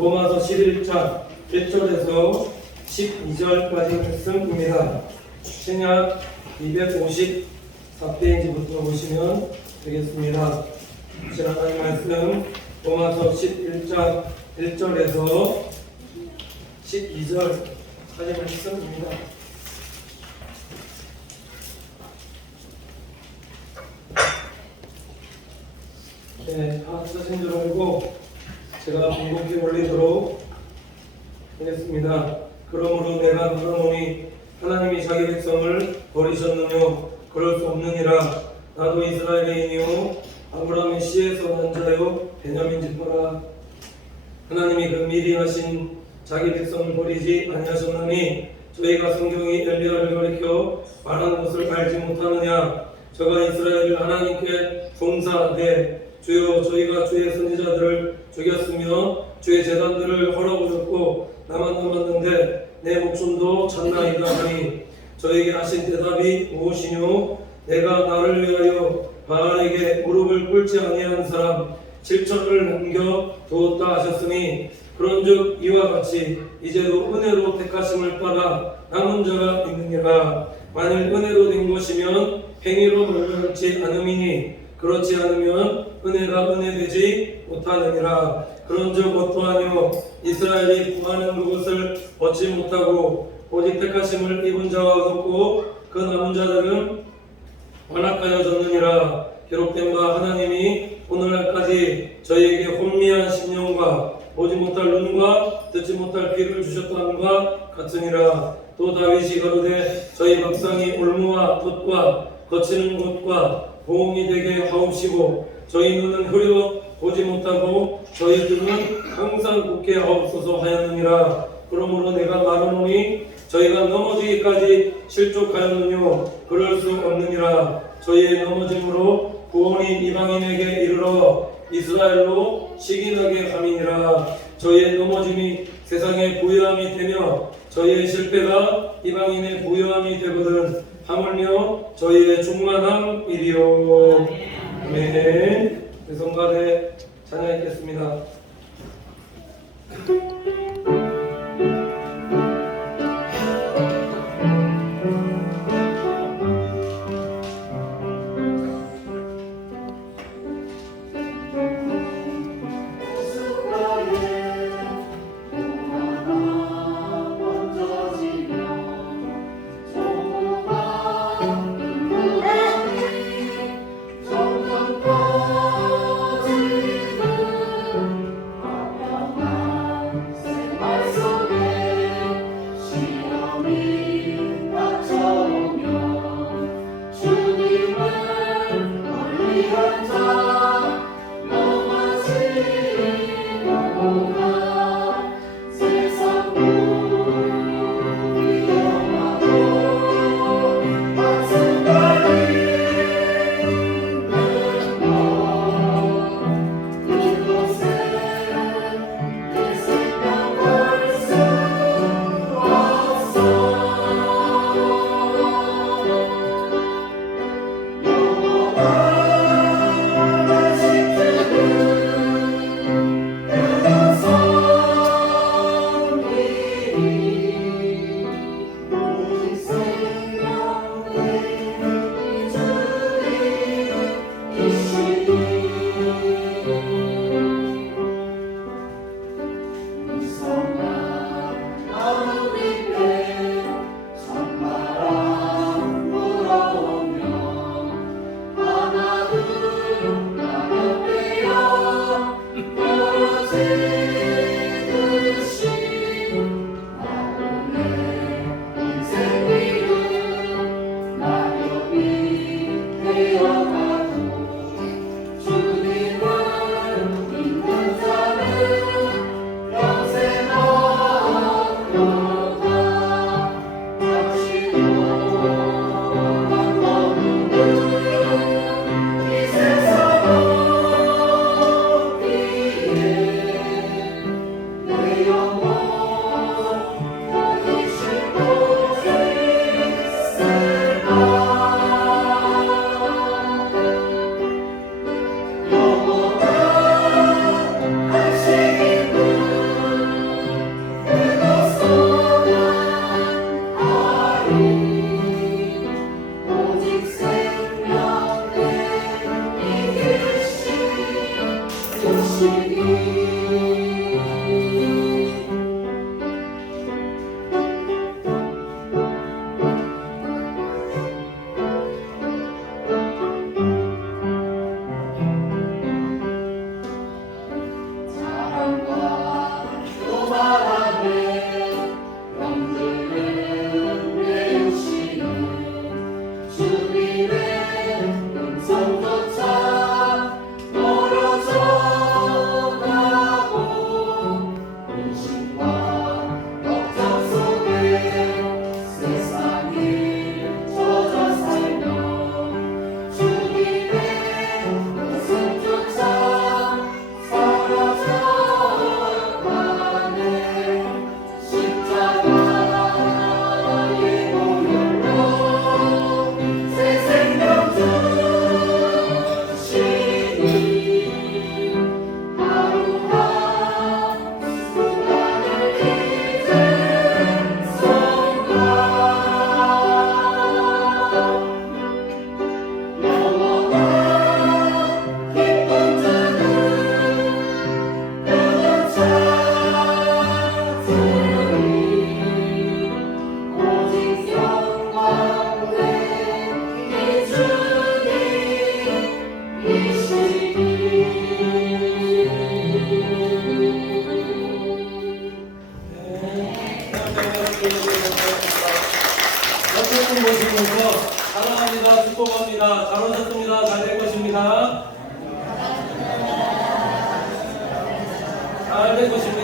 로마서 11장 1절에서 12절까지 말씀입니다. 신약 254페이지부터 보시면 되겠습니다. 지난번 말씀 로마서 11장 1절에서 12절까지 말씀입니다. 네, 다 쓰신 줄 알고 제가 공복히 올리도록 하겠습니다. 그러므로 내가 말하노니 하나님이 자기 백성을 버리셨느뇨? 그럴 수 없느니라. 나도 이스라엘인이요 아브라함의 씨에서 난 자요 베냐민 지파라. 하나님이 그 미리 하신 자기 백성을 버리지 아니하셨나니 저희가 성경이 엘리야를 가리켜 말한 것을 알지 못하느냐? 저가 이스라엘을 하나님께 봉사하되 주여 저희가 주의 선지자들을 죽였으며 주의 제단들을 헐어버렸고 나만 남았는데 내 목숨도 찼나이다 하니 저에게 하신 대답이 무엇이뇨? 내가 나를 위하여 바알에게 무릎을 꿇지 아니한 사람 7천을 남겨 두었다 하셨으니 그런즉 이와 같이 이제도 은혜로 택하심을 받아 남은 자가 있느니라. 만일 은혜로 된 것이면 행위로 물러지 않음이니 그렇지 않으면 은혜가 은혜되지 못하느니라. 그런즉 어떠하뇨? 이스라엘이 구하는 그것을 얻지 못하고 오직 택하심을 입은 자가 얻었고 그 남은 자들은 완악하여졌느니라. 기록된 바 하나님이 오늘날까지 저희에게 혼미한 심령과 보지 못할 눈과 듣지 못할 귀를 주셨다함과 같으니라. 또 다윗이 가로되 저희 밥상이 올무와 돛과 거치는 곳과 보응이 되게 하옵시고 저희 눈은 흐려 보지 못하고 저희 등은 항상 굳게 하옵소서 하였느니라. 그러므로 내가 말하노니 저희가 넘어지기까지 실족하였느뇨? 그럴 수 없느니라. 저희의 넘어짐으로 구원이 이방인에게 이르러 이스라엘로 시기나게 함이니라. 저희의 넘어짐이 세상의 부요함이 되며 저희의 실패가 이방인의 부요함이 되거든 하물며 저희의 충만함이리요. 아멘. 성가대 찬양하겠습니다.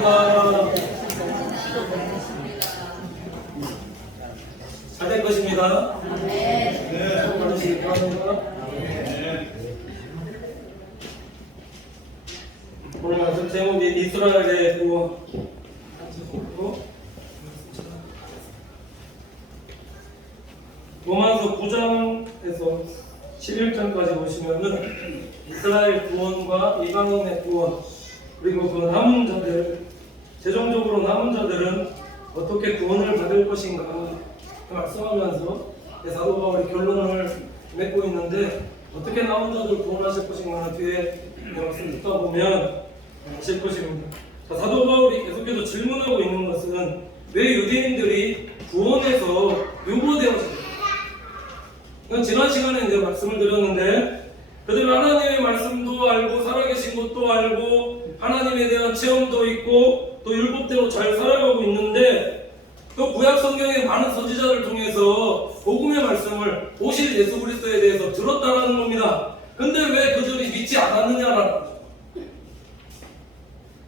축하합니다. 잘 될 것입니다. 네. 받으시기 바랍니다. 오늘 말씀 제목이 이스라엘의 구원. 로마서 9장에서 11장까지 보시면은 이스라엘 구원과 이방인의 구원, 그리고 그 남은 자들, 최종적으로 남은 자들은 어떻게 구원을 받을 것인가 말씀하면서 사도 바울이 결론을 맺고 있는데, 어떻게 남은 자들 구원하실 것인가는 뒤에 말씀 듣다 보면 아실 것입니다. 사도 바울이 계속해서 질문하고 있는 것은 왜 유대인들이 구원에서 유보되어집니까? 지난 시간에 이제 말씀을 드렸는데, 그들은 하나님의 말씀도 알고 살아계신 것도 알고 하나님에 대한 체험도 있고 또 율법대로 잘 살아가고 있는데, 또 구약 성경의 많은 선지자를 통해서 복음의 말씀을 오실 예수 그리스도에 대해서 들었다라는 겁니다. 근데 왜 그들이 믿지 않았느냐라는 거죠.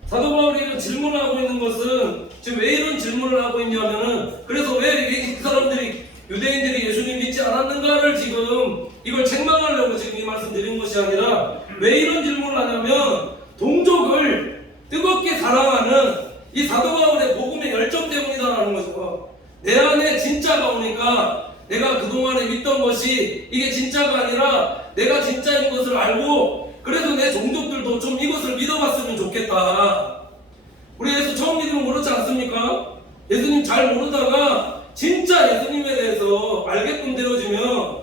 사도 바울이 질문을 하고 있는 것은, 지금 왜 이런 질문을 하고 있냐면은, 그래서 왜 이 사람들이, 유대인들이 예수님 믿지 않았는가를 지금 이걸 책망하려고 지금 이 말씀 드린 것이 아니라, 왜 이런 질문을 하냐면 동족을 뜨겁게 사랑하는 이 사도 바울의 복음의 열정 때문이다라는 거죠. 내 안에 진짜가 오니까 내가 그동안에 믿던 것이 이게 진짜가 아니라 내가 진짜인 것을 알고, 그래서 내 종족들도 좀 이것을 믿어봤으면 좋겠다. 우리 예수 처음 믿으면 그렇지 않습니까? 예수님 잘 모르다가 진짜 예수님에 대해서 알게끔 되어지면,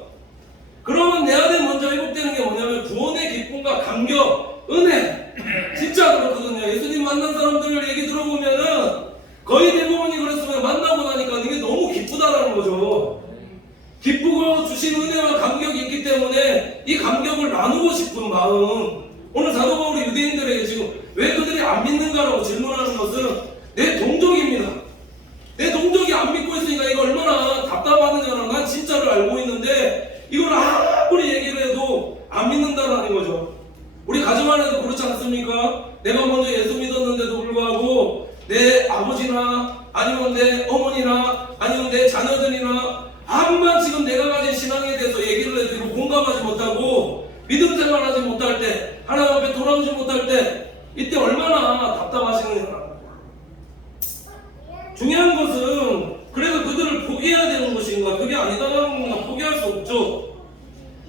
그러면 내 안에 먼저 회복되는 게 뭐냐면 구원의 기쁨과 감격, 은혜. 진짜 그렇거든요. 예수님 만난 사람들 얘기 들어보면은 거의 대부분이 그랬으면 만나고 나니까 이게 너무 기쁘다라는 거죠. 기쁘고 주신 은혜와 감격이 있기 때문에 이 감격을 나누고 싶은 마음. 오늘 사도 바울이 유대인들에게 지금 왜 그들이 안 믿는가라고 질문하는 것은 내 동족입니다. 내 동족이 안 믿고 있으니까 이거 얼마나 답답하느냐는, 난 진짜를 알고 있는데 이걸 아무리 얘기를 해도 안 믿는다라는 거죠. 우리 가정 안에도 그렇지 않습니까? 내가 먼저 예수 믿었는데도 불구하고 내 아버지나 아니면 내 어머니나 아니면 내 자녀들이나 암만 지금 내가 가진 신앙에 대해서 얘기를 해도 공감하지 못하고 믿음 생활하지 못할 때, 하나님 앞에 돌아오지 못할 때, 이때 얼마나 답답하시느냐. 중요한 것은 그래서 그들을 포기해야 되는 것인가, 그게 아니다라는 건가, 포기할 수 없죠.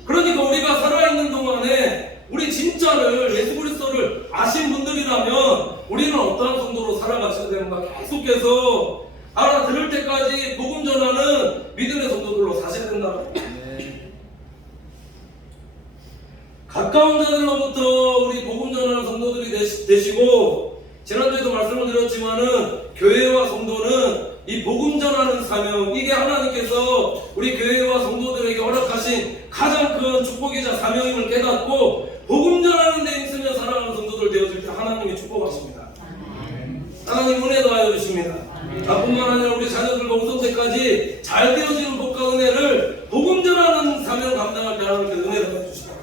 그러니까 우리가 살아있는 동안에 우리 진짜를, 예수 그리스도를 아신 분들이라면 우리는 어떠한 정도로 살아가셔야 되는가 계속해서 알아들을 때까지 복음 전하는 믿음의 성도들로 사셔야 된다. 가까운 자들로부터 우리 복음 전하는 성도들이 되시고, 지난주에도 말씀을 드렸지만은 교회와 성도는 이 복음 전하는 사명, 이게 하나님께서 우리 교회와 성도들에게 허락하신 가장 큰 축복이자 사명임을 깨닫고 복음 전하는 데 있으며 살아가는 성도들 되어질 때 하나님이 축복하십니다. 하나님 은혜 더하여 주십니다. 나뿐만 아니라 우리 자녀들과 후손세까지 잘 되어지는 복과 은혜를 복음 전하는 사명 감당할 때 하나님께 은혜 더하여 주십니다.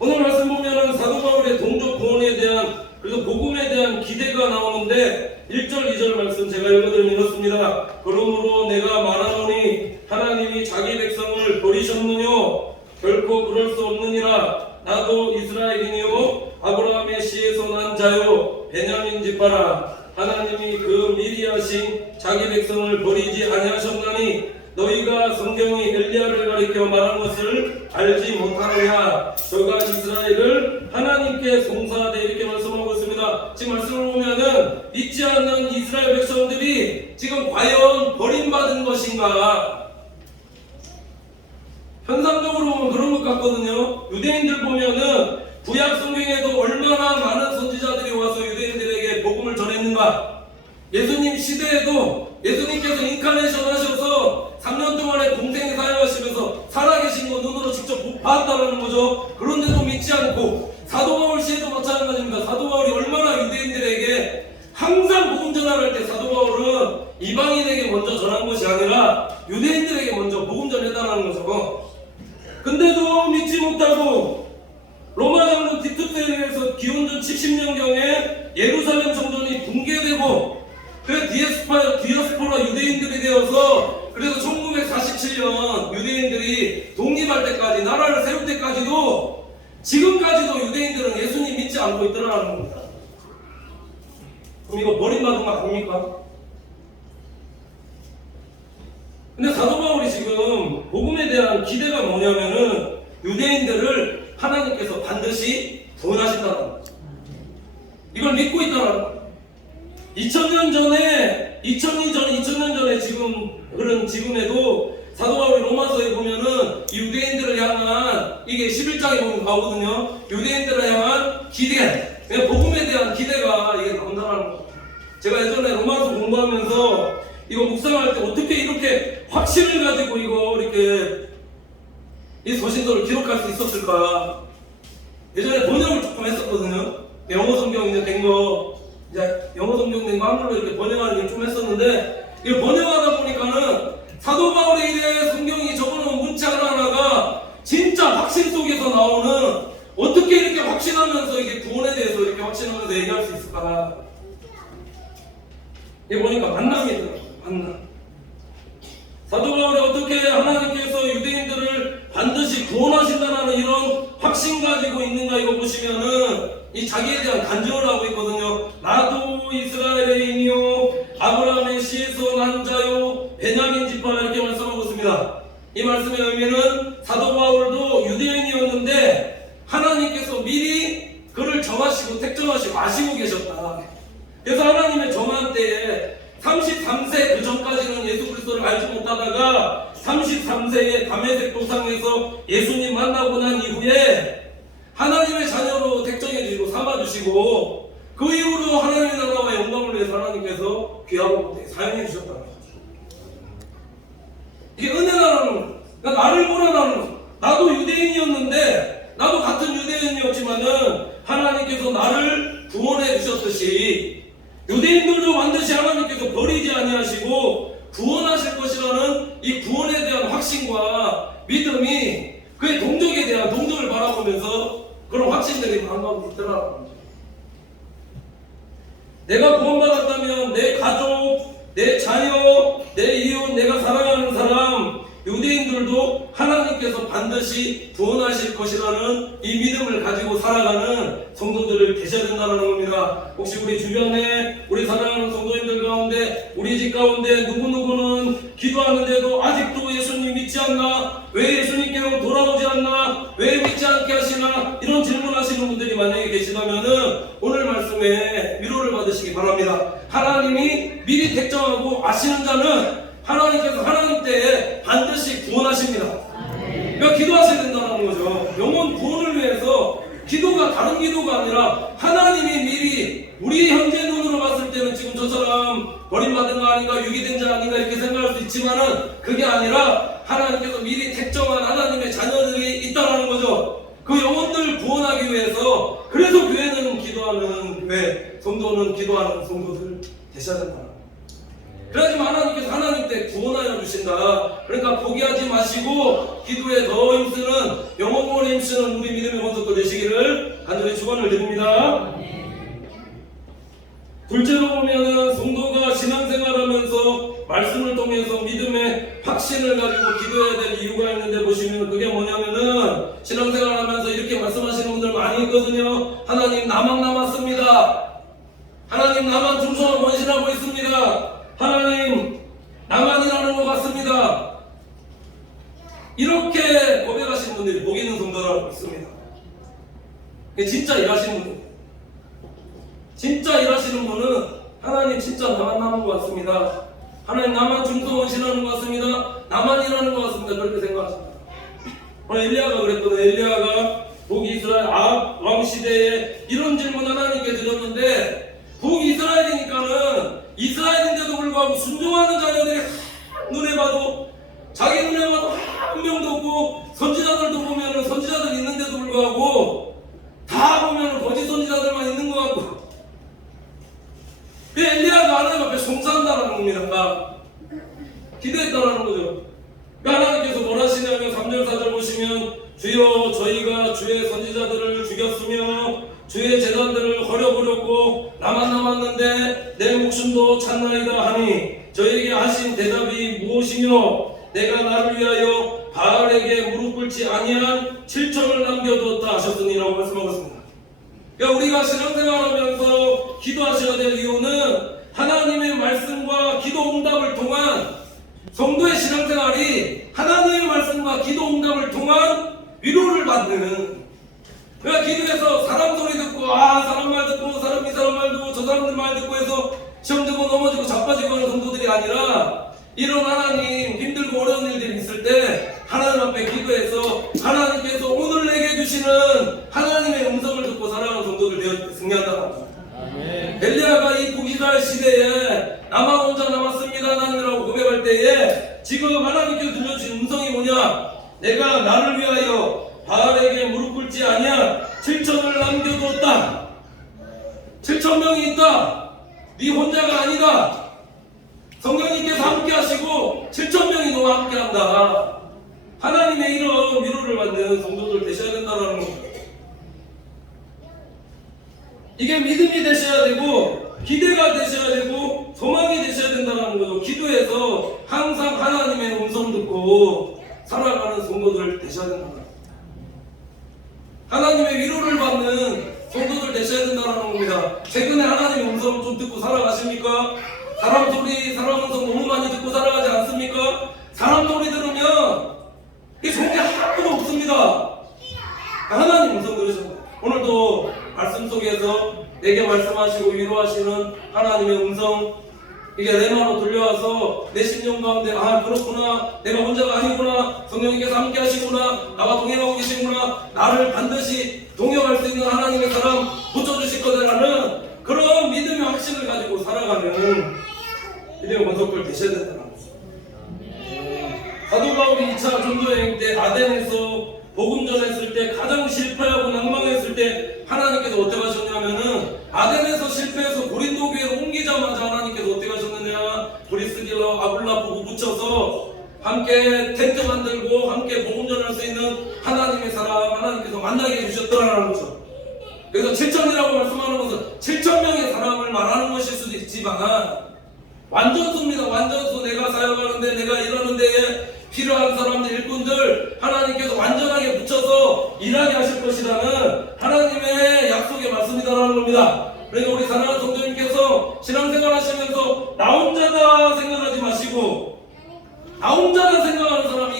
오늘 말씀 보면은 사도 바울의 동족 구원에 대한, 그리고 복음에 대한 기대가 나오는데 1절 2절 말씀 제가 읽어드리면 이렇습니다. 그러므로 내가 말하노니 하나님이 자기 백성을 버리셨느뇨? 결코 그럴 수 없느니라. 나도 이스라엘이니요 아브라함의 씨에서 난 자요 베냐민 지파라. 하나님이 그 미리 하신 자기 백성을 버리지 아니하셨나니 너희가 성경이 엘리야를 가리켜 말한 것을 알지 못하느냐. 저가 이스라엘을 하나님께 송사하되, 이렇게 말씀하고 있습니다. 지금 말씀을 보면은 믿지 않는 이스라엘 백성들이 지금 과연 버림받은 것인가. 현상적으로 보면 그런 것 같거든요. 유대인들 보면은 구약 성경에도 얼마나 많은 선지자들이 와서 유대인들에게 복음을 전했는가. 예수님 시대에도 예수님께서 인카네이션 하셔서 3년 동안에 공생에 사역하시면서 살아계신 거 눈으로 직접 봤다라는 거죠. 그런데도 믿지 않고, 사도 바울 시에도 마찬가지입니다. 사도 바울이 얼마나 유대인들에게 항상 복음 전할 때 사도 바울은 이방인에게 먼저 전한 것이 아니라 유대인들에게 먼저 복음 전했다는 거죠. 근데도 믿지 못하고 로마 장군 티투스에 의해서 기원전 70년경에 예루살렘 예루살렘 성전이 붕괴되고 그 디아스포라 유대인들이 되어서 그래서 1947년 유대인들이 독립할 때까지 나라를 세울 때까지도 지금까지도 유대인들은 예수님 믿지 않고 있더라는 겁니다. 그럼 이거 버림받은 거 아닙니까? 근데 사도 바울이 지금 복음에 대한 기대가 뭐냐면은 유대인들을 하나님께서 반드시 구원하신다는 거죠. 이걸 믿고 있다는 거죠. 2000년 전에 지금에도 사도 바울이 로마서에 보면은 유대인들을 향한 이게 11장에 보면 나오거든요. 유대인들을 향한 기대, 복음에 대한 기대가 이게 나온다는 거죠. 제가 예전에 로마서 공부하면서 이거 묵상할 때 어떻게 이렇게 확신을 가지고 이거 이렇게 이 서신서를 기록할 수 있었을까? 예전에 번역을 조금 했었거든요. 영어 성경 이제 된 거, 이제 영어 성경 된 거 한글로 이렇게 번역하는 일 좀 했었는데, 이걸 번역하다 보니까는 사도 바울에 대해 성경이 적어놓은 문자 하나하나가 진짜 확신 속에서 나오는, 어떻게 이렇게 확신하면서 이게 구원에 대해서 이렇게 확신하면서 얘기할 수 있을까? 이게 보니까 만남이더라고요. 만남. 사도 바울이 어떻게 하나님께서 유대인들을 반드시 구원하신다는 이런 확신 가지고 있는가 이거 보시면은 이 자기에 대한 간증을 하고 있거든요. 나도 이스라엘의 인이요 아브라함의 씨에서 난 자요 베냐민 지파 이렇게 말씀하고 있습니다. 이 말씀의 의미는 사도 바울도 유대인이었는데 하나님께서 미리 그를 정하시고 택정하시고 아시고 계셨다. 그래서 하나님의 정한 때에 33세 그 전까지는 예수 그리스도를 알지 못하다가 33세에 다메섹 도상에서 예수님 만나고 난 이후에 하나님의 자녀로 택정해 주시고 삼아 주시고 그 이후로 하나님의 나라와 영광을 위해서 하나님께서 귀하고 사용해 주셨다는 거죠. 이게 은혜라는 거예요. 그러니까 나를 보라라는 거죠. 나도 유대인이었는데 나도 같은 유대인이었지만은 하나님께서 나를 구원해 주셨듯이 유대인들도 반드시 하나님께서 버리지 아니하시고 구원하실 것이라는 이 구원에 대한 확신과 믿음이 그의 동족에 대한 동족을 바라보면서 그런 확신들이 마음가운데 있더라는 거죠. 내가 구원받았다면 내 가족, 내 자녀, 내 이웃, 내가 사랑하는 사람 유대인들도 하나님께서 반드시 구원하실 것이라는 이 믿음을 가지고 살아가는 성도들을 계셔야 된다는 겁니다. 혹시 우리 주변에 우리 사랑하는 성도님들 가운데 우리 집 가운데 누구누구는 기도하는데도 아직도 예수님 믿지 않나? 왜 예수님께로 돌아오지 않나? 왜 믿지 않게 하시나? 이런 질문하시는 분들이 만약에 계시다면은 오늘 말씀에 위로를 받으시기 바랍니다. 하나님이 미리 택정하고 아시는 자는 하나님께서 하나님 때에 반드시 구원하십니다. 그러니까 기도하셔야 된다는 거죠. 영혼 구원을 위해서 기도가 다른 기도가 아니라 하나님이 미리 우리 현재 눈으로 봤을 때는 지금 저 사람 버림받은 거 아닌가 유기된 자 아닌가 이렇게 생각할 수 있지만은 그게 아니라 하나님께서 미리 택정한 하나님의 자녀들이 있다는 거죠. 그 영혼들 구원하기 위해서 그래서 교회는 기도하는 교회, 성도는 기도하는 성도들 되셔야 된다. 그래야지만 하나님께서 하나님 때 구원하여 주신다. 그러니까 포기하지 마시고 기도에 더 힘쓰는 영혼구원에 힘쓰는 우리 믿음의 원석도 되시기를 간절히 축원을 드립니다. 둘째로 보면은 성도가 신앙생활하면서 말씀을 통해서 믿음의 확신을 가지고 기도해야 될 이유가 있는데 보시면 그게 뭐냐면은 신앙생활하면서 이렇게 말씀하시는 분들 많이 있거든요. 하나님 나만 남았습니다. 하나님 나만 충성하고 헌신하고 있습니다. 하나님 나만 일하는 것 같습니다. 이렇게 고백하시는 분들이 복 있는 성도라고 있습니다. 진짜 일하시는 분들, 진짜 일하시는 분은 하나님 진짜 나만 남은 것 같습니다. 하나님 나만 충성 헌신하는 것 같습니다. 나만 일하는 것 같습니다. 그렇게 생각하십니다. 오늘 엘리야가 그랬거든요. 엘리야가 북이스라엘 왕 시대에 이런 질문 하나님께 드렸는데 북이스라엘이니까는 이스라엘인데도 불구하고 순종하는 자녀들이 눈에 봐도 자기 눈에 봐도 한 명도 없고 선지자들도 보면은 선지자들 있는데도 불구하고 다 보면은 거짓 선지자들만 있는 것 같고 엘리야가 하나님 앞에 송사한다는 겁니다. 기도했다는 거죠. 하나님께서 뭘 하시냐면 3절 4절 보시면 주여 저희가 주의 선지자들을 죽였으며 주의 제단들을 버려버렸고 나만 남았는데 내 목숨도 찾나이다 하니 저에게 하신 대답이 무엇이며 내가 나를 위하여 바알에게 무릎 꿇지 아니한 7천을 남겨두었다 하셨으니라고 말씀하셨습니다. 그러니까 우리가 신앙생활하면서 기도하셔야 될 이유는 하나님의 말씀과 기도 응답을 통한 성도의 신앙생활이 하나님의 말씀과 기도 응답을 통한 위로를 받는, 그러니까 기도해서 사람 소리 듣고 사람 말 듣고 사람 이 사람 말 듣고 저 사람들 말 듣고 해서 시험 들고 넘어지고 자빠지고 하는 성도들이 아니라 이런 하나님 힘들고 어려운 일들이 있을 때 하나님 앞에 기도해서 하나님께서 오늘 내게 주시는 하나님의 음성을 듣고 살아가는 성도들 되어 승리한다는 겁니다. 엘리야가 이 북이스라엘 시대에 나만 혼자 남았습니다 하나님이라고 고백할 때에 지금 하나님께서 들려주신 음성이 뭐냐? 내가 나를 위하여 바알에게 무릎 꿇지 아니한 7천을 남겨두었다. 7,000명이 있다. 네 혼자가 아니다. 성령님께서 함께 하시고 7,000명이 너와 함께 한다. 하나님의 이런 위로를 받는 성도들 되셔야 된다는 겁니다. 이게 믿음이 되셔야 되고 기대가 되셔야 되고 소망이 되셔야 된다는 거죠. 기도해서 항상 하나님의 음성 듣고 살아가는 성도들 되셔야 된다는 거예요. 하나님의 위로를 받는 성도들 되셔야 된다는 겁니다. 최근에 하나님의 음성을 좀 듣고 살아가십니까? 사람 소리, 사람 음성 너무 많이 듣고 살아가지 않습니까? 사람 소리 들으면 이게 좋은 게 하나도 없습니다. 하나님 음성 들으셔야 돼요. 오늘도 말씀 속에서 내게 말씀하시고 위로하시는 하나님의 음성, 이게 내 마음으로 들려와서 내 심령 가운데 그렇구나, 내가 혼자가 아니구나, 성령님께서 함께 하시구나, 나와 동행하고 계시구나, 나를 반드시 동행할 수 있는 하나님의 사람 붙여주실 거다라는 그런 믿음의 확신을 가지고 살아가는 믿음의 권속들 되셔야 된다는 거죠. 사도 바울이 2차 전도여행 때 아덴에서 복음 전했을 때 가장 실패하고 낭망했을 때 하나님께서 어떻게 하셨냐면은 아덴에서 실패해서 고린도 교회로 옮기자마자 하나님께서 어떻게 하셨느냐, 브리스길라 아굴라 보고 붙여서 함께 텐트 만들고 함께 복음 전할 수 있는 하나님의 사람 하나님께서 만나게 해주셨더라는 거죠. 그래서 7천이라고 말씀하는 것은 7,000명의 사람을 말하는 것일 수도 있지만 완전수입니다. 완전수. 내가 사역하는데 내가 이러는 데에 필요한 사람들, 일꾼들 하나님께서 완전하게 붙여서 일하게 하실 것이라는 하나님의 약속의 말씀이다라는 겁니다. 그러니까 우리 사랑하는 성도님께서 신앙생활 하시면서 나 혼자다 생각하지 마시고, 나 혼자다 생각하는 사람이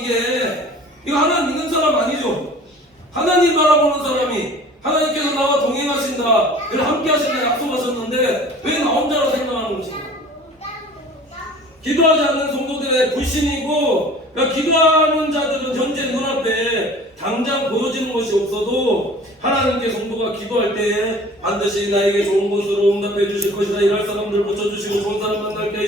이거 하나님 믿는 사람 아니죠. 하나님 바라보는 사람이 하나님께서 나와 동행하신다, 함께 하신다 약속하셨는데 왜 나 혼자라 생각하는 것인가? 기도하지 않는 성도들의 불신이고, 그러니까 기도하는 자들은 현재 눈앞에 당장 보여지는 것이 없어도 하나님께 성도가 기도할 때에 반드시 나에게 좋은 것으로 응답해 주실 것이다, 일할 사람들 붙여주시고 좋은 사람 만나게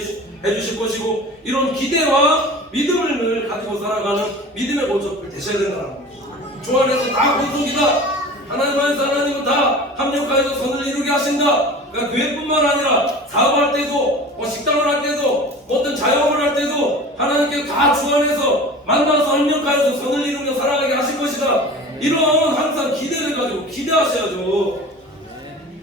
해주실 것이고, 이런 기대와 믿음을 가지고 살아가는 믿음의 권속들 되셔야 된다는 겁니다. 주 안에서 다 권속이다. 하나님 안에서 하나님은 다 합력하여서 선을 이루게 하신다. 그러니까 교회뿐만 아니라 사업할 때도, 식당을 할 때도, 어떤 자영업을 할 때도 하나님께 다 주 안에서 만나서 합력하여서 선을 이루며 살아가게 하실 것이다. 이런 항상 기대를 가지고 기대하셔야죠.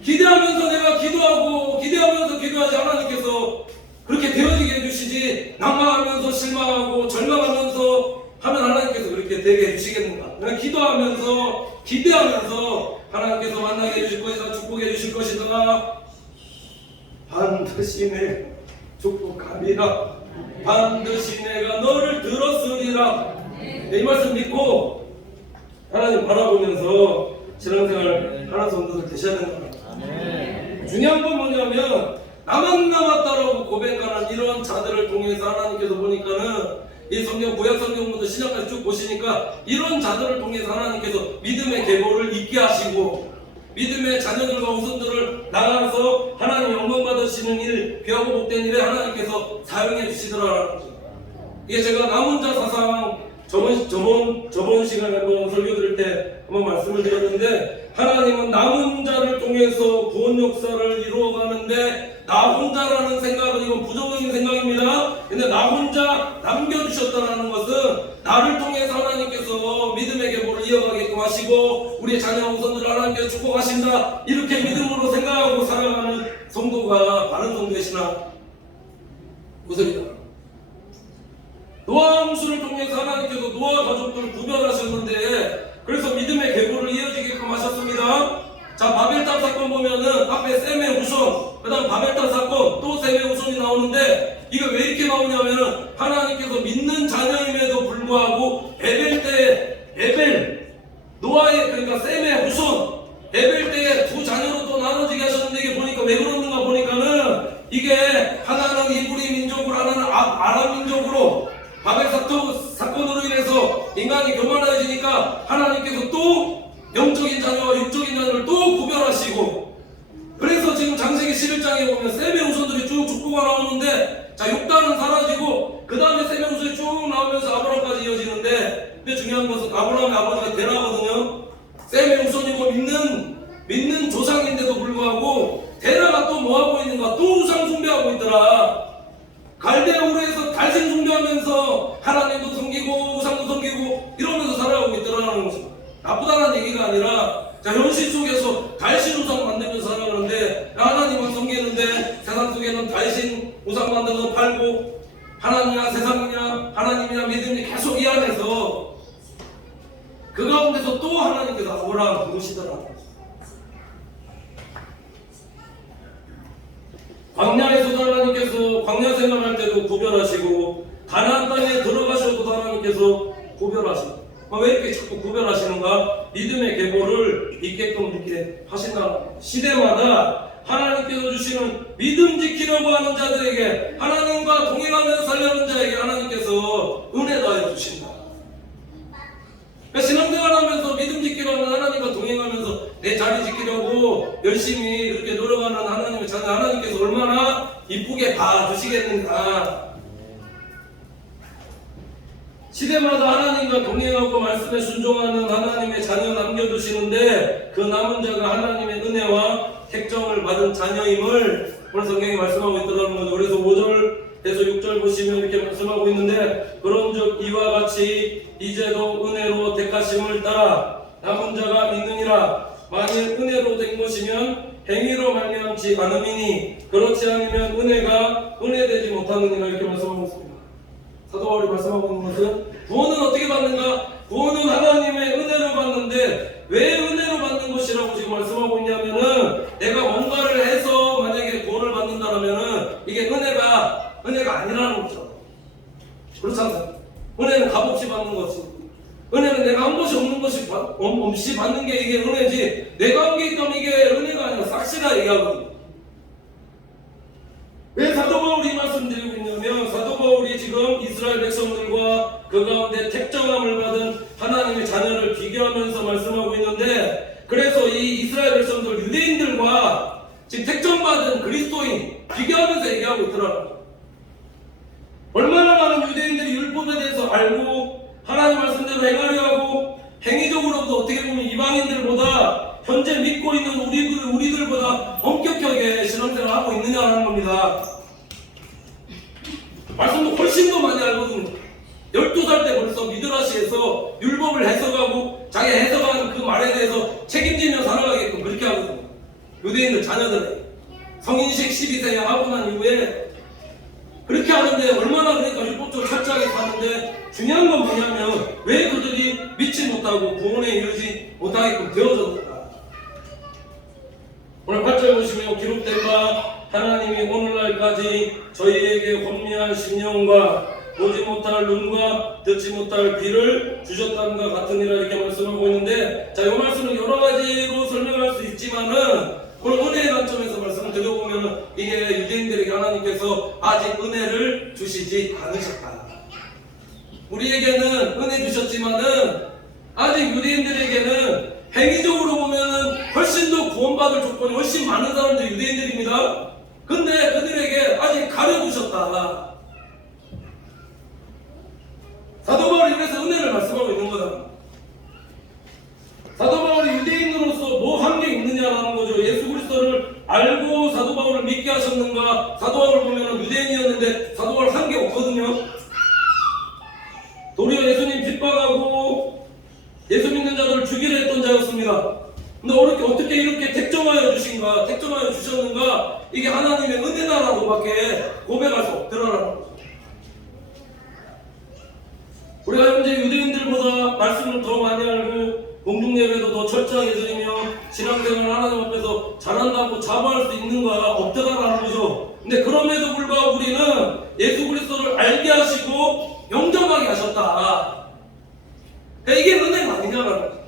기대하면서 내가 기도하고 기대하면서 기도하지 하나님께서 그렇게 되어지게 해주시지, 낭망하면서 실망하고 절망하면서 하면 하나님께서 그렇게 되게 해주시겠는가? 그냥 기도하면서 기대하면서 하나님께서 만나게 해주실 것이다, 축복해 주실 것이다. 반드시 내 축복하리라. 반드시 내가 너를 들었으리라. 이 말씀 믿고 하나님 바라보면서 신앙생활 하는 성도들 되셔야 되는 겁니다. 중요한 건 뭐냐면 나만 남았다라고 고백하는 이런 자들을 통해서 하나님께서 보니까는 이 성경, 구약 성경부터 신약까지 쭉 보시니까 이런 자들을 통해서 하나님께서 믿음의 계보를 있게 하시고 믿음의 자녀들과 후손들을 나가서 하나님 영광 받으시는 일, 귀하고 복된 일에 하나님께서 사용해 주시더라라는 거죠. 이게 제가 나 혼자 사상 저번 시간에 한번 설교 드릴 때 한번 말씀을 드렸는데, 하나님은 나 혼자를 통해서 구원 역사를 이루어가는데 나 혼자라는 생각은 이건 부정적인 생각입니다. 근데 나 혼자 남겨주셨다는 것은 나를 통해서 하나님께서 믿음의 계보를 이어가게끔 하시고 우리의 자녀 후손들을 하나님께서 축복하신다, 이렇게 성도가 바른 성도이시나? 무슨이다. 노아 홍수를 통해서 하나님께서 노아 가족들을 구별하셨는데, 그래서 믿음의 계보를 이어지게끔 하셨습니다. 자, 바벨탑 사건 보면은 앞에 셈의 후손, 그 다음 바벨탑 사건, 또 셈의 후손이 나오는데, 이거 왜 이렇게 나오냐면은 하나님께서 믿는 자녀임에도 불구하고 에벨 노아의, 그러니까 셈의 후손 에벨 때에 두 자녀로 또 나눠지게 하셨는데, 이게 보니까 왜 그러는가 보니까는 이게 하나는 이브리 민족으로, 하나는 아람 민족으로 바벨 사건으로 인해서 인간이 교만해지니까 하나님께서 또 영적인 자녀와 육적인 자녀를 또 구별하시고, 그래서 지금 창세기 11장에 보면 셈의 후손들이 쭉 축구가 나오는데, 자, 욕단은 사라지고 그 다음에 셈의 후손이 쭉 나오면서 아브라함까지 이어지는데, 근데 중요한 것은 아브라함의 아버지가 데라거든요. 셈의 후손이고 믿는 조상인데도 불구하고 데라가 또 뭐하고 있는가? 또 우상 숭배하고 있더라. 갈대우르에서 달신 숭배하면서 하나님도 섬기고 우상도 섬기고 이러면서 살아가고 있더라는 것입니다. 나쁘다는 얘기가 아니라, 자, 현실 속에서 달신 우상 만들면서 살아가는데, 하나님은 섬기는데 세상 속에는 달신 우상 만들어서 팔고, 하나님이냐 세상이냐 하나님이냐 믿음이 계속 이 안에서, 그 가운데서 또 하나님께서 아브라함 부르시더라고요. 광야에서도 하나님께서 광야 생활할 때도 구별하시고, 가나안 땅에 들어가셔도 하나님께서 구별하시고, 왜 이렇게 자꾸 구별하시는가? 믿음의 계보를 있게끔 이렇게 하신다. 시대마다 하나님께서 주시는 믿음 지키려고 하는 자들에게, 하나님과 동행하면서 살려는 자에게 하나님께서 은혜 더해 주신다. 그러니까 신앙생활하면서 믿음 지키려고 하나님과 동행하면서 내 자리 지키려고 열심히 이렇게 노력하는 하나님의 자녀, 하나님께서 얼마나 이쁘게 봐주시겠는가. 시대마다 하나님과 동행하고 말씀에 순종하는 하나님의 자녀 남겨두시는데, 그 남은 자가 하나님의 은혜와 택정을 받은 자녀임을 오늘 성경이 말씀하고 있더라는 거죠. 그래서 5절에서 6절 보시면 이렇게 말씀하고 있는데, 그런즉 이와 같이 이제도 은혜로 택하심을 따라 남은 자가 있느니라. 만일 은혜로 된 것이면 행위로 말미암지 않음이니, 그렇지 않으면 은혜가 은혜되지 못하느니라. 이렇게 말씀하고 있습니다. 사도 바울이 말씀하고 있는 것은, 구원은 어떻게 받는가? 구원은 하나님의 은혜로 받는데, 왜 은혜로 받는 것이라고 지금 말씀하고 있냐면은, 내가 뭔가를 해서 만약에 구원을 받는다면은 이게 은혜가 아니라는 거죠. 그렇지 않나요? 은혜는 값없이 받는 것이, 은혜는 내가 한 것이 없는 것이 없이 받는 게 이게 은혜지, 내가 한 게 있다면 이게 은혜가 아니라 싹시가 얘기하거든요. 왜 사도 바울이 이 말씀 드리고 있냐면, 사도 바울이 지금 이스라엘 백성들과 그 가운데 택정함을 받은 하나님의 자녀를 비교하면서 말씀하고 있는데, 그래서 이 이스라엘 백성들, 유대인들과 지금 택정받은 그리스도인 비교하면서 얘기하고 있더라고요. 얼마나 많은 유대인들이 율법에 대해서 알고 하나님 말씀대로 행하려 하고, 행위적으로도 어떻게 보면 이방인들보다 현재 믿고 있는 우리들보다 엄격하게 신앙생활을 하고 있느냐라는 겁니다. 말씀도 훨씬 더 많이 알거든요. 12살 때 벌써 미드라시에서 율법을 해석하고 자기 해석한 그 말에 대해서 책임지며 살아가게끔 그렇게 하거든요. 유대인들 자녀들에게 성인식 12세 하고 난 이후에 그렇게 하는데, 얼마나 그러니까 율법적으로 철저하게 사는데, 중요한 건 뭐냐면 왜 그들이 믿지 못하고 구원에 이르지 못하게끔 되어졌는가. 오늘 8절 보시면 기록된 바 하나님이 오늘날까지 저희에게 혼미한 심령과 보지 못할 눈과 듣지 못할 귀를 주셨다는 것 같으니라. 이렇게 말씀하고 있는데, 자, 이 말씀은 여러 가지로 설명할 수 있지만은 오늘 은혜의 관점에서 말씀을 드려보면, 이게 유대인들에게 하나님께서 아직 은혜를 주시지 않으셨다. 우리에게는 은혜 주셨지만은 아직 유대인들에게는 행위적으로 보면은 훨씬 더 구원받을 조건이 훨씬 많은 사람들이 유대인들입니다. 근데 그들에게 아직 가려두셨다. 사도 바울이 그래서 은혜를 말씀하고 있는 거다. 사도 바울이 유대인으로서 뭐 한 게 있느냐라는 거죠. 예수 그리스도를 알고 사도 바울을 믿게 하셨는가? 사도 바울을 보면 유대인이었는데 사도 바울 한 게 없거든요. 도리어 예수님 핍박하고 예수 믿는 자들을 죽이려 했던 자였습니다. 근데 어떻게 이렇게 택정하여 주셨는가? 이게 하나님의 은혜다라고밖에 고백할 수 없더라라는 거죠. 우리가 현재 유대인들보다 말씀을 더 많이 알고 공중예배도 더 철저하게 드리며 신앙생활을 하나님 앞에서 잘한다고 자부할 수 있는가 없더라라는 거죠. 근데 그럼에도 불구하고 우리는 예수 그리스도를 알게 하시고 영접하게 하셨다. 이게 은혜가 아니냐라는 거죠.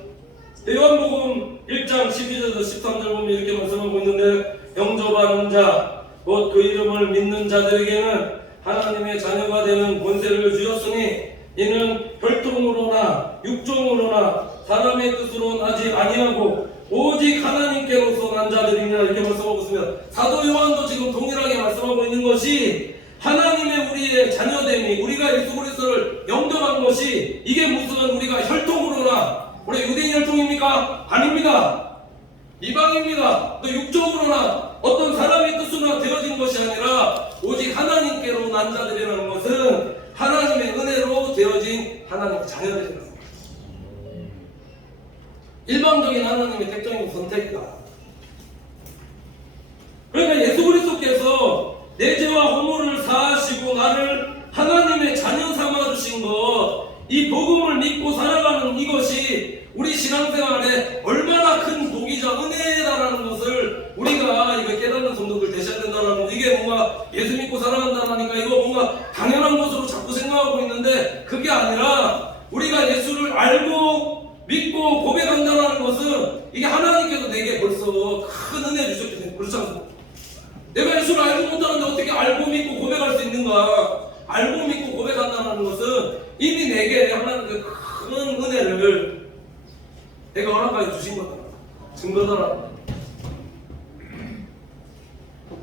요한복음 1장 12절에서 13절 보면 이렇게 말씀하고 있는데, 영접하는 자 곧 그 이름을 믿는 자들에게는 하나님의 자녀가 되는 권세를 주셨으니 이는 혈통으로나 육종으로나 사람의 뜻으로 나지 아니하고 오직 하나님께로서 난 자들이냐, 이렇게 말씀하고 있습니다. 사도 요한도 지금 동일하게 말씀하고 있는 것이, 하나님의 우리의 자녀됨이, 우리가 예수 그리스도를 영접한 것이, 이게 무슨 우리가 혈통으로나, 우리 유대인 혈통입니까? 아닙니다. 이방입니다. 또 육적으로나 어떤 사람의 뜻으로 되어진 것이 아니라 오직 하나님께로 난 자들이라는 것은 하나님의 은혜로 되어진 하나님의 자녀들이라는 것입니다. 일방적인 하나님의 택정이고 선택이다. 그러니까 예수 그리스도께서 내 죄와 허물을 사하시고 나를 하나님의 자녀 삼아 주신 것, 이 복음을 믿고 살아가는 이것이 우리 신앙생활에 얼마나 큰 복이자 은혜다라는 것을 우리가 이거 깨닫는 성도들 되셔야 된다라는 거. 이게 뭔가 예수 믿고 살아간다니까 이거 뭔가 당연한 것으로 자꾸 생각하고 있는데, 그게 아니라 우리가 예수를 알고 믿고 고백한다라는 것은 이게 하나님께서 내게 벌써 큰 은혜 주셨기 때문에. 그렇지 않습니까? 내가 예수를 알지 못하는데 어떻게 알고 믿고 고백할 수 있는가? 알고 믿고 고백한다는 것은 이미 내게 하나님의 큰 은혜를 내가 허락하여 주신 거다, 증거다라.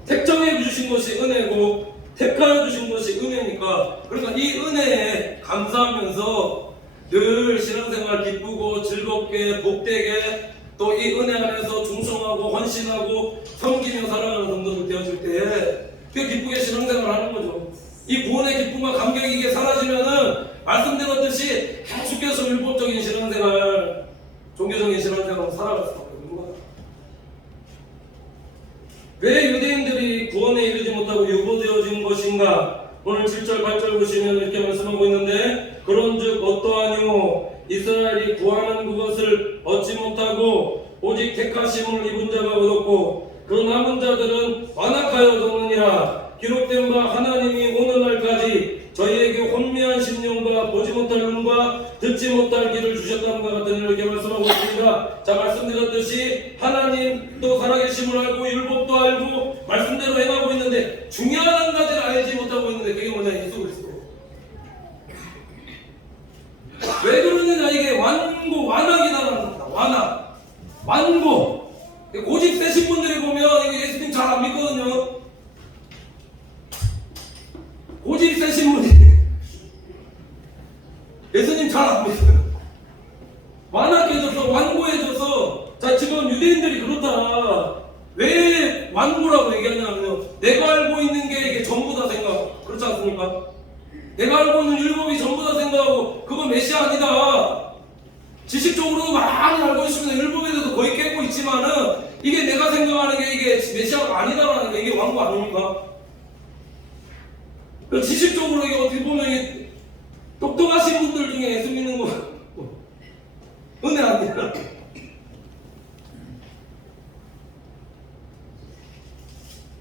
택정해 주신 것이 은혜고 택하여 주신 것이 은혜니까, 그러니까 이 은혜에 감사하면서 늘 신앙생활 기쁘고 즐겁게 복되게, 또 이 은혜 안에서 충성하고 헌신하고 섬기며 살아가는 성도들 되어질 때 그 기쁘게 신앙생활 하는 거죠. 이 구원의 기쁨과 감격이 이게 사라지면은 말씀드렸듯이 계속해서 율법적인 신앙생활, 종교적인 신앙생활로 살아갈 수밖에 없는 거다. 왜 유대인들이 구원에 이르지 못하고 유보되어진 것인가? 오늘 7절 8절 보시면 이렇게 말씀하고 있는데, 그런즉 어떠하뇨? 이스라엘이 구하는 그것을 얻지 못하고 오직 택하심을 입은 자가 얻었고 그 남은 자들은 완악하여졌느니라. 기록된 바 하나님이 오늘날까지 저희에게 혼미한 심령과 보지 못할 눈과 듣지 못할 귀를 주셨다는 것 같으니, 이렇게 말씀하고 있습니다. 자, 말씀드렸듯이 하나님도 살아계심을 알고 율법도 알고 말씀대로 행하고 있는데 중요한 한 가지를 알지 못하고 있는데, 그게 뭐냐? 예수 그리스도. 왜 그러느냐? 이게 완악이다라는 겁니다. 완고. 고집 세신 분들이 보면 이게 예수님 잘 안 믿거든요. 고집 세신 분이 예수님 잘 안 믿어요. 완악해져서 완고해져서. 자, 지금 유대인들이 그렇다. 왜 완고라고 얘기하냐면요, 내가 알고 있는 게 이게 전부 다 생각. 그렇지 않습니까? 내가 알고 있는 율법이 전부 다 생각하고 그건 메시아 아니다. 지식적으로도 많이 알고 있으면 율법에 대해서 거의 깨고 있지만은 이게 내가 생각하는 게 이게 메시아가 아니다라는 게 이게 완고 아닙니까? 지식적으로 이게 어떻게 보면 똑똑하신 분들 중에 예수 믿는 거 은혜 아니야.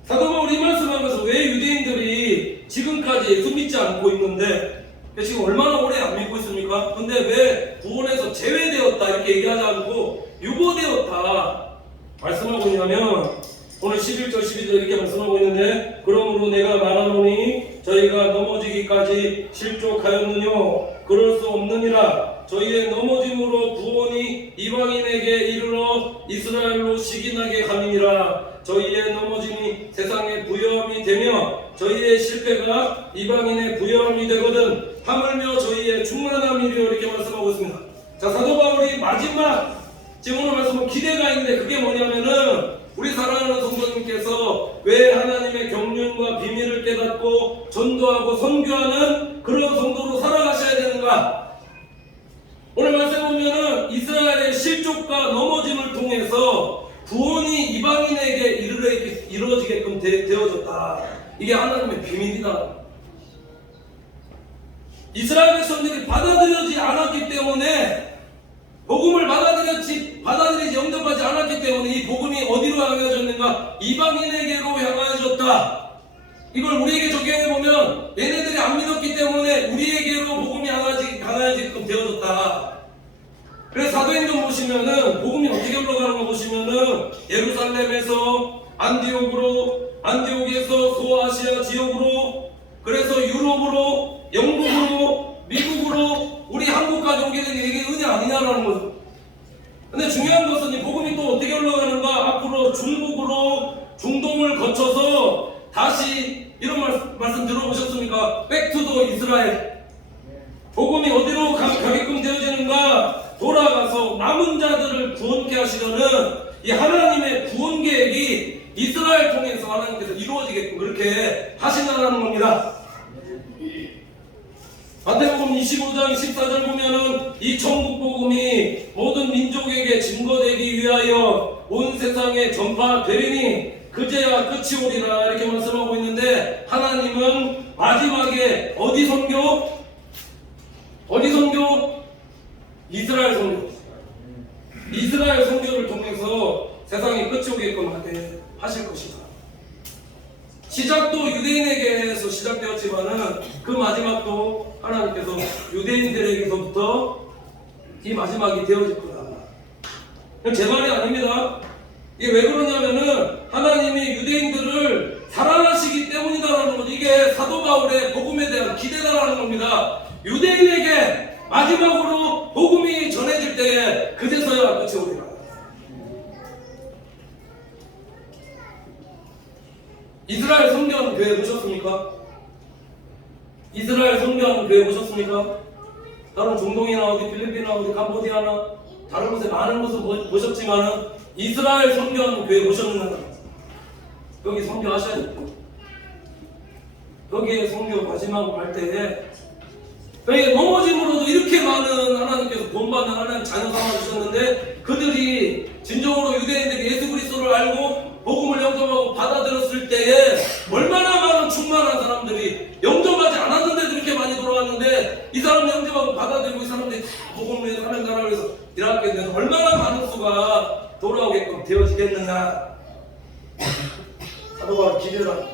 사도 바울이 말씀하면서 왜 유대인들이 지금까지 예수 믿지 않고 있는데, 지금 얼마나 오래 안 믿고 있습니까? 근데 왜 구원에서 제외되었다 이렇게 얘기하지 않고 유보되었다 말씀하고 있냐면, 오늘 11절 12절 이렇게 말씀하고 있는데, 그러므로 내가 말하노니 저희가 넘어지기까지 실족하였느뇨? 그럴 수 없느니라. 저희의 넘어짐으로 구원이 이방인에게 이르러 이스라엘로 시기나게 함이니라. 저희의 넘어짐이 세상의 부요함이 되며 저희의 실패가 이방인의 부요함이 되거든 하물며 저희의 충만함이려, 이렇게 말씀하고 있습니다. 자, 사도 바울이 마지막 지금 오늘 말씀은 기대가 있는데, 그게 뭐냐면은 우리 사랑하는 성도님께서 왜 하나님의 경륜과 비밀을 깨닫고 전도하고 선교하는 그런 성도로 살아가셔야 되는가? 오늘 말씀 보면은 이스라엘의 실족과 넘어짐을 통해서 구원이 이방인에게 이루어지게끔 되어졌다. 이게 하나님의 비밀이다. 이스라엘 백성들이 받아들여지지 않았기 때문에, 복음을 받아들이지 영접하지 않았기 때문에 이 복음이 어디로 향해졌는가? 이방인에게로 향하여졌다. 이걸 우리에게 적용해보면, 얘네들이 안 믿었기 때문에 우리에게로 복음이 향하여지게끔 되어졌다. 그래서 사도행전 보시면은 복음이 어떻게 흘러가는 거 보시면은, 예루살렘에서 안디옥에서 소아시아 지역으로, 그래서 유럽으로, 영국으로, 미국으로, 우리 한국까지 오게 된 게 이게 은혜 아니냐라는 거죠. 근데 중요한 것은 이 복음이 또 어떻게 흘러가는가? 앞으로 중국으로, 중동을 거쳐서 다시 이런 말씀 들어보셨습니까? 백투더 이스라엘. 복음이 어디로 가게끔 되어지는가? 돌아가서 남은 자들을 구원케 하시려는 이 하나님의 구원 계획이 이스라엘 통해서 하나님께서 이루어지게끔 그렇게 하신다는 겁니다. 마태복음 25장 14절 보면은 이 천국 복음이 모든 민족에게 증거되기 위하여 온 세상에 전파되리니 그제야 끝이 오리라, 이렇게 말씀하고 있는데, 하나님은 마지막에 어디 선교? 이스라엘 선교. 이스라엘 선교를 통해서 세상에 끝이 오게끔 하실 것이다. 시작도 유대인에게서 시작되었지만은 그 마지막도 하나님께서 유대인들에게서부터 이 마지막이 되어질 거다. 제 말이 아닙니다. 이게 왜 그러냐면은 하나님이 유대인들을 사랑하시기 때문이다라는 거죠. 이게 사도 바울의 복음에 대한 기대다라는 겁니다. 유대인에게 마지막으로 복음이 전해질 때에 그제서야 끝이 오리라. 이스라엘 성경 교회 보셨습니까? 이스라엘 성경 교회 보셨습니까? 다른 중동이나 어디 필리핀이나 어디 캄보디아나 다른 곳에 많은 곳을 보셨지만은 이스라엘 성경 교회 보셨는가? 여기 성교하셔야 돼요. 여기에 성교 마지막 할 때에 여기 넘어짐으로도 이렇게 많은 하나님께서 본받는 하나님 자녀 삼아주셨는데, 그들이 진정으로 유대인들이 예수 그리스도를 알고 복음을 영접하고 받아들였을 때에 얼마나 많은 충만한 사람들이, 영접하지 않았는데도 이렇게 많이 돌아왔는데 이 사람 영접하고 받아들이고 이 사람들이 복음을 위해서 하나님 나라를 위해서 일하겠는데 얼마나 많은 수가 돌아오게끔 되어지겠느냐. 사도가 기대를 합니다.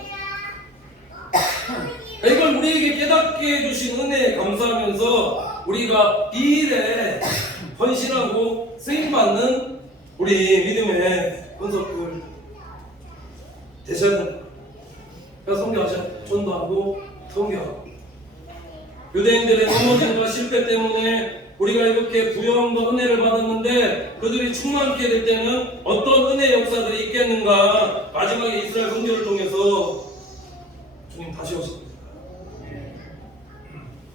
이걸 우리에게 깨닫게 해주신 은혜에 감사하면서 우리가 이 일에 헌신하고 쓰임받는 우리 믿음의 권속들 되셔야 됩니다. 그래서 성교하셔야 돼요. 전도하고 성교하고. 유대인들의 넘어짐과 실패 때문에 우리가 이렇게 부여함과 은혜를 받았는데, 그들이 충만케 될 때는 어떤 은혜의 역사들이 있겠는가? 마지막에 이스라엘 선교를 통해서 주님 다시 오십니다.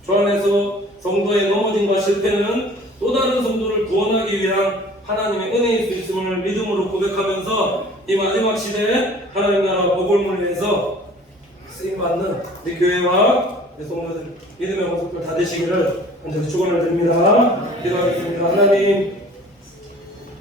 주 안에서 성도의 넘어짐과 실패는 또 다른 성도를 구원하기 위한 하나님의 은혜일 수 있음을 믿음으로 고백하면서 이 마지막 시대에 하나님 나라 복음을 위해서 쓰임받는 우리 교회와 우리 성도들, 믿음의 모습들 다 되시기를 간절히 축원을 드립니다. 기도하겠습니다. 하나님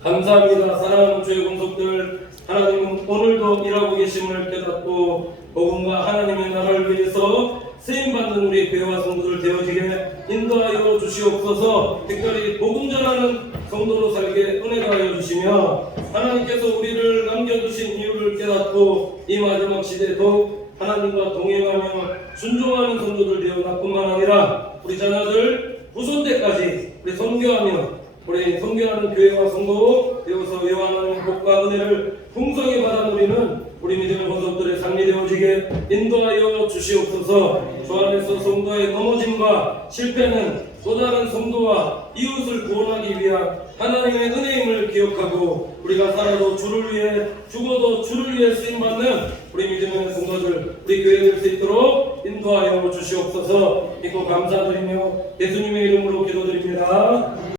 감사합니다. 사랑하는 주의 공속들, 하나님은 오늘도 일하고 계심을 깨닫고 복음과 하나님의 나라를 위해서 쓰임받는 우리 교회와 성도들 되어지게 인도하여 주시옵소서. 특별히 복음 전하는 성도로 살게 은혜 하여 주시며, 하나님께서 우리를 남겨두신 이유를 깨닫고 이 마지막 시대에 더욱 하나님과 동행하며 순종하는 성도들 되어나 뿐만 아니라 우리 자녀들 후손 때까지 우리 선교하며 우리 선교하는 교회와 성도 되어서 요한하는 복과 은혜를 풍성히 받아 누리는 우리 믿음의 권속들의 삶이 되어지게 인도하여 주시옵소서. 주 안에서 성도의 넘어짐과 실패는 또 다른 성도와 이웃을 구원하기 위한 하나님의 은혜임을 기억하고, 우리가 살아도 주를 위해 죽어도 주를 위해 쓰임받는 우리 믿음의 성도들, 우리 교회 될 수 있도록 인도하여 주시옵소서. 믿고 감사드리며 예수님의 이름으로 기도드립니다.